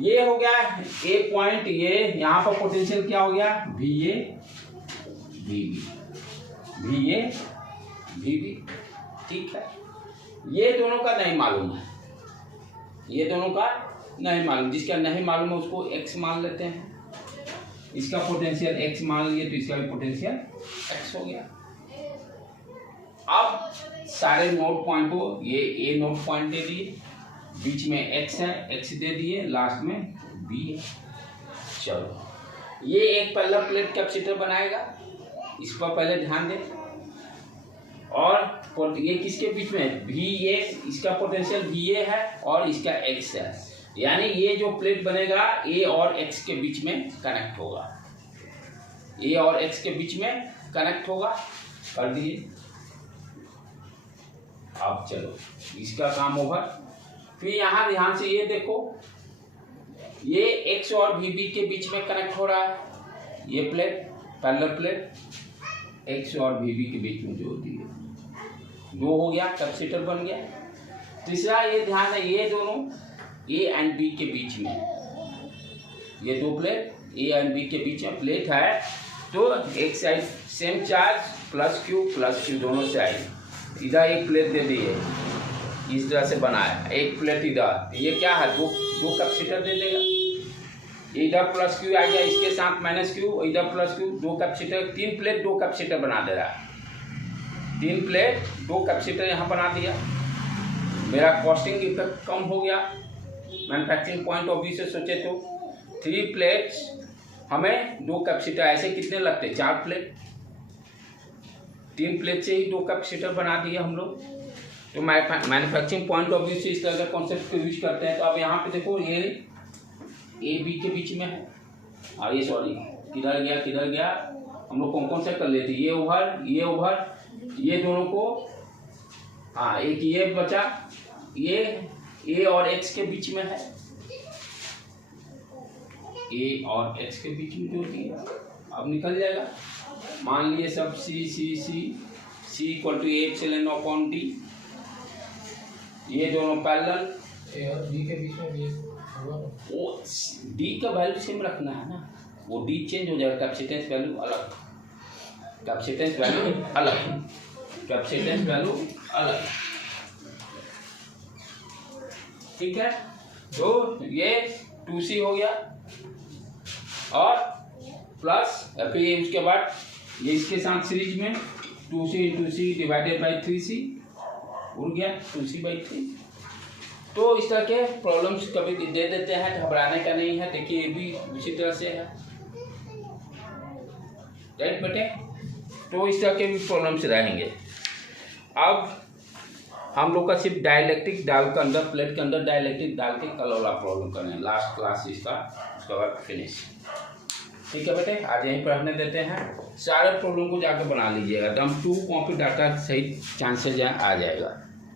ये हो गया एक पॉइंट, ये यहाँ पर पोटेंशियल क्या हो गया, VA VB, ठीक है। ये दोनों का नहीं मालूम है, ये दोनों का नहीं मालूम, जिसका नहीं मालूम है उसको x मान लेते हैं, इसका पोटेंशियल x मान लिए तो इसका भी पोटेंशियल x हो गया। अब सारे नोड पॉइंट को, ये A नोड पॉइंट दे दिए, बीच में x है, x दे दिए, लास्ट में B है। चलो ये एक पैरेलल प्लेट कैपेसिटर बनाएगा, इस पर पहले ध्यान दें। और ये किसके बीच में, VA, इसका पोटेंशियल VA है और इसका x है, यानी ये जो प्लेट बनेगा A और X के बीच में कनेक्ट होगा, A और X के बीच में कनेक्ट होगा, कर दिए। अब चलो इसका काम ओवर। फिर यहाँ ध्यान से ये देखो, ये X और VB के बीच में कनेक्ट हो रहा है, ये प्लेट पैरेलल प्लेट X और VB के बीच में जोड़ दी, 2 हो गया, कैपेसिटर बन गया। तीसरा ये ध्यान है, ये दोनों A एंड B के बीच में, ये 2 प्लेट A एंड B के बीच में प्लेट है, तो एक side same charge plus Q दोनों साइड, इधर एक प्लेट दे दी है, इस तरह से बना है, एक प्लेट इधर, ये क्या है, 2 कैपेसिटर दे देगा, इधर प्लस Q आ गया, इसके साथ माइनस Q, इधर plus Q, 2 capacitor, 3 plate 2 capacitor बना दे रहा है, 3 प्लेट 2 कैपेसिटर यहाँ बना दिया। मेरा कॉस्टिंग इफेक्ट कम हो गया, मैन्युफैक्चरिंग पॉइंट ऑफ व्यू से सोचे तो 3 प्लेट्स हमें 2 कैपेसिटर, ऐसे कितने लगते, 4 प्लेट, 3 प्लेट से ही 2 कैपेसिटर बना दिए हम लोग। तो मैन्युफैक्चरिंग पॉइंट ऑफ व्यू से इस तरह का कॉन्सेप्ट को यूज करते हैं। तो अब यहाँ पे देखो, ये A B के बीच में है, और ये सॉरी किधर गया, हम लोग कौन कौन से कर लेते, ये ओवर ये दोनों को, हाँ एक ये बचा, ये ए और एक्स के बीच में है, ए और एक्स के बीच में जो दिया अब निकल जाएगा। मान लिए सब C C C C equal to A epsilon upon d, ये दोनों पैरेलल, ए और बी के बीच में भी होगा ना? वो डी का वैल्यू सेम रखना है ना, वो डी चेंज हो जाएगा, कैपेसिटेंस वैल्यू अलग, कैपेसिटेंस वैल्यू अलग, कैपेसिटेंस वैल्यू अलग, ठीक है। तो ये 2c हो गया और प्लस फिर उसके बाद ये इसके साथ सीरीज में 2c into C divided by 3c उड़ गया 2c/3। तो इस तरह के प्रॉब्लम्स कभी दे देते हैं, घबराने का नहीं है। देखिए ये भी उसी तरह से है, राइट बेटे। तो इस तरह के भी प्रॉब्लम्स रहेंगे। अब हम लोग का सिर्फ डाइलेक्ट्रिक डाल के अंदर, प्लेट के अंदर डाइलेक्ट्रिक डाल के कल वाला प्रॉब्लम करें, लास्ट क्लास इसका, उसके बाद फिनिश। ठीक है बेटे, आज यहीं पर रहने देते हैं। सारे प्रॉब्लम को जाकर बना लीजिएगा, एकदम 2 कॉपी डाटा सही चांसेज आ जाएगा।